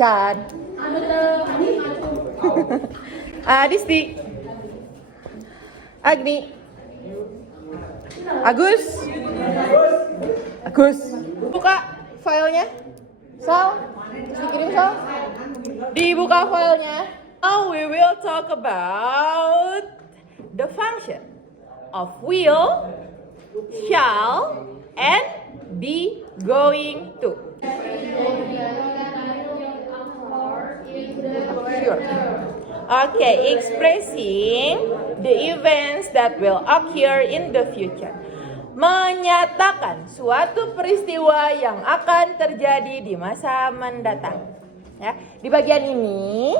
Chan. Disti. Agni. Agus. Buka filenya. Sal. Dikirim Sal. Dibuka filenya. Now we will talk about the function of will, shall, and be going to. Sure. Okay, expressing the events that will occur in the future. Menyatakan suatu peristiwa yang akan terjadi di masa mendatang. Ya, di bagian ini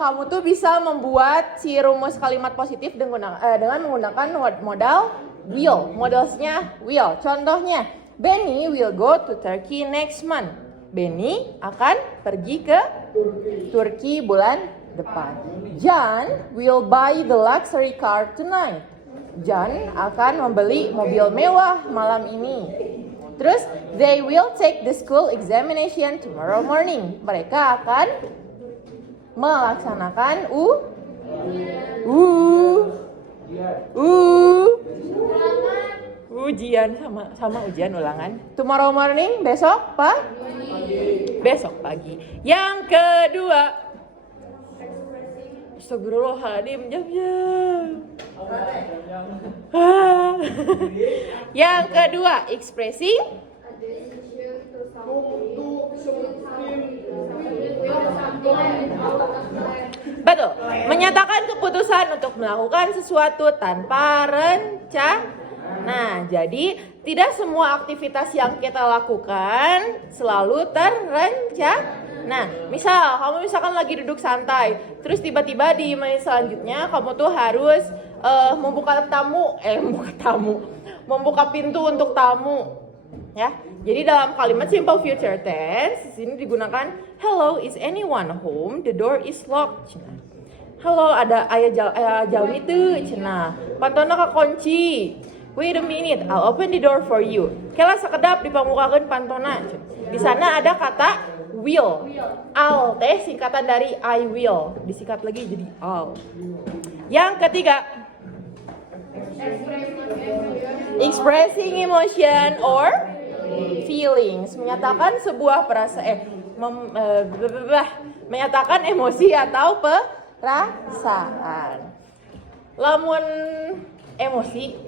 kamu tuh bisa membuat si rumus kalimat positif dengan menggunakan modal will. Modalnya will. Contohnya, Benny will go to Turkey next month. Benny akan pergi ke Turki bulan depan. John will buy the luxury car tonight. John akan membeli mobil mewah malam ini. Terus, they will take the school examination tomorrow morning. Mereka akan melaksanakan ujian sama ujian ulangan. Tomorrow morning, besok pagi. Yang kedua, Astagfirullahaladzim, jam. Yang kedua, expressing betul, menyatakan keputusan untuk melakukan sesuatu tanpa rencana. Nah, jadi tidak semua aktivitas yang kita lakukan selalu terencana. Nah, kamu misalkan lagi duduk santai, terus tiba-tiba di menit selanjutnya kamu tuh harus membuka pintu untuk tamu. Ya, jadi dalam kalimat simple future tense di sini digunakan hello, is anyone home? The door is locked. Halo, ada ayah jauh itu, cenah. Pantona kekunci. Wait a minute, I'll open the door for you. Kela sakedap dipamukakeun pantona. Di sana ada kata will. I'll teh singkatan dari I will. Disikat lagi jadi I'll. Yang ketiga, expressing emotion or feelings, menyatakan sebuah menyatakan emosi atau perasaan. Lamun emosi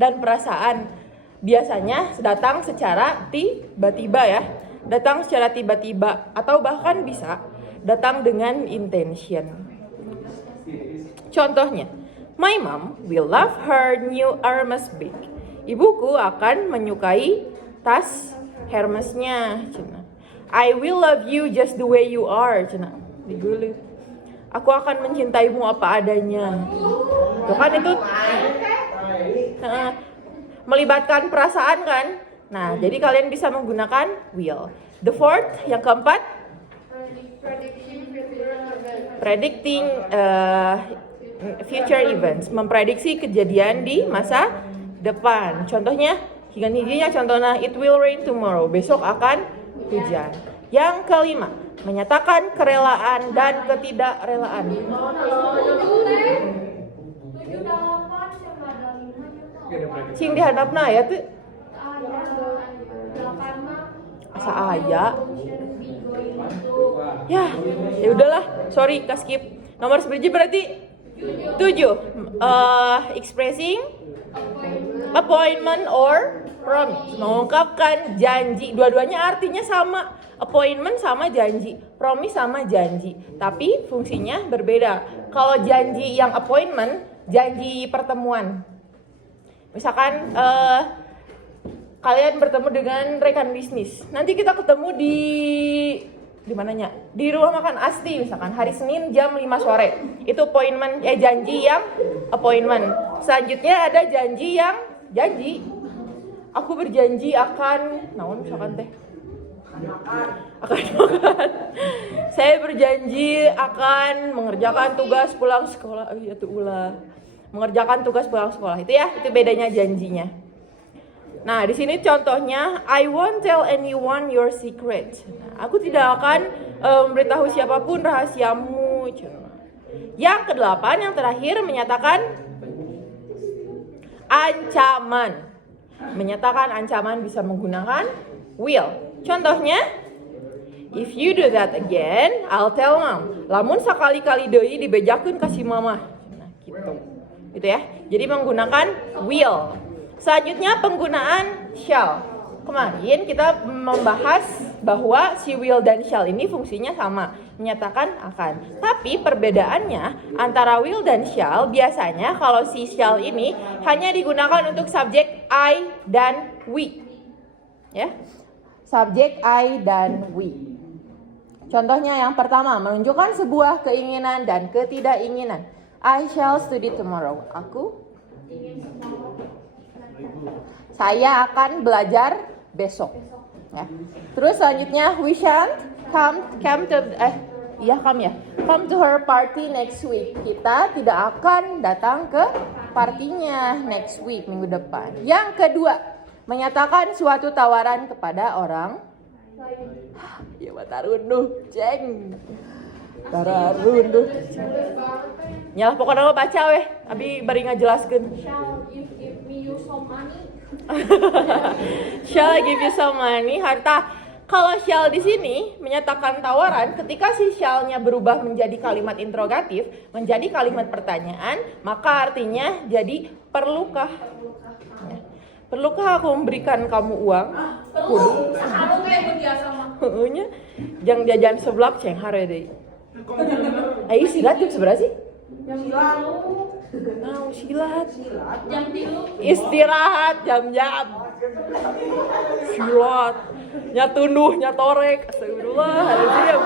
dan perasaan biasanya datang secara tiba-tiba ya. Datang secara tiba-tiba atau bahkan bisa datang dengan intention. Contohnya, my mom will love her new Hermes bag. Ibuku akan menyukai tas Hermesnya. I will love you just the way you are. Digulu. Aku akan mencintaimu apa adanya. Tuh kan itu melibatkan perasaan kan? Nah, jadi kalian bisa menggunakan will. The fourth, yang keempat, predicting future events, memprediksi kejadian di masa depan. Contohnya, hijinya contohnya it will rain tomorrow, besok akan hujan. Yang kelima, menyatakan kerelaan dan ketidakrelaan. Cing dihadapna ya tuh. Asa aya. Ya udahlah, sorry skip. Nomor 10 berarti 7. Expressing appointment or promise, mengungkapkan janji. Dua-duanya artinya sama. Appointment sama janji, promise sama janji, tapi fungsinya berbeda. Kalau janji yang appointment, janji pertemuan. Misalkan kalian bertemu dengan rekan bisnis. Nanti kita ketemu di mananya? Di rumah makan Asti misalkan hari Senin jam 5 sore. Itu appointment, janji yang appointment. Selanjutnya ada janji yang janji. Aku berjanji akan misalkan teh. Akan makan. Saya berjanji akan mengerjakan tugas pulang sekolah. Mengerjakan tugas pulang sekolah. Itu bedanya janjinya. Nah, di sini contohnya I won't tell anyone your secret. Nah, aku tidak akan beritahu siapapun rahasiamu. Yang kedelapan, yang terakhir, menyatakan ancaman. Menyatakan ancaman bisa menggunakan will. Contohnya, if you do that again, I'll tell mom. Lamun sakali-kali deui dibejakeun ka si mama. Nah, gitu. Gitu ya. Jadi menggunakan will. Selanjutnya penggunaan shall. Kemarin kita membahas bahwa si will dan shall ini fungsinya sama, menyatakan akan. Tapi perbedaannya antara will dan shall, biasanya kalau si shall ini hanya digunakan untuk subjek I dan we. Ya. Subjek I dan we. Contohnya yang pertama, menunjukkan sebuah keinginan dan ketidakinginan. I shall study tomorrow. Saya akan belajar besok. Ya. Terus selanjutnya, we shan't come to her party next week. Kita tidak akan datang ke partinya next week, minggu depan. Yang kedua, menyatakan suatu tawaran kepada orang. Ya batarunduh, ceng. Batarunduh. Nyalah pokoknya baca weh, abi bari ngajelaskeun. Shall you give me some money? Shall I give you some money? Harta. Kalau shall di sini menyatakan tawaran, ketika si shall-nya berubah menjadi kalimat interrogatif, menjadi kalimat pertanyaan, maka artinya jadi perlukah? Perlukah aku memberikan kamu uang? Perlu. Selalu kayak biasa mah. Heunya jang jajan seblak ceng hare deui. Ayo silat jam seberapa sih? Jam lalu. Nah, silat. Jam 3. Istirahat jam-jam. Silat. Nya tunduh, nya torek. Astagfirullahaladzim.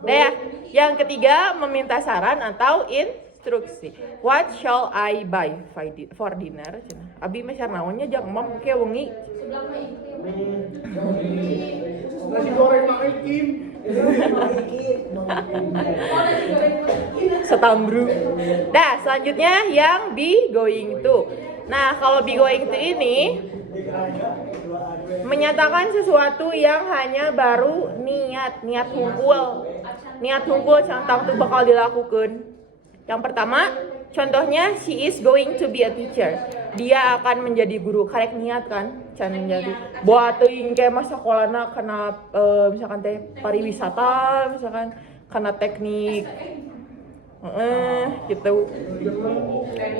Nah ya, yang ketiga meminta saran atau instruksi. What shall I buy for dinner? Abi mah naonnya jang mam ke wengi. Sebelah mah Nasi goreng maritim. Setambru. Nah, selanjutnya yang be going to. Nah, kalau be going to ini menyatakan sesuatu yang hanya baru niat hungkul. Niat hungkul cantang tuh bakal dilakukan. Yang pertama, contohnya she is going to be a teacher. Dia akan menjadi guru. Karek niat kan? Can menjadi. Buat teuing ke masa sekolahna kana misalkan teh pariwisata, misalkan kana teknik. Gitu.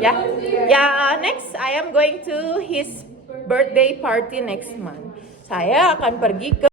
Ya. Ya, next I am going to his birthday party next month. Saya akan pergi ke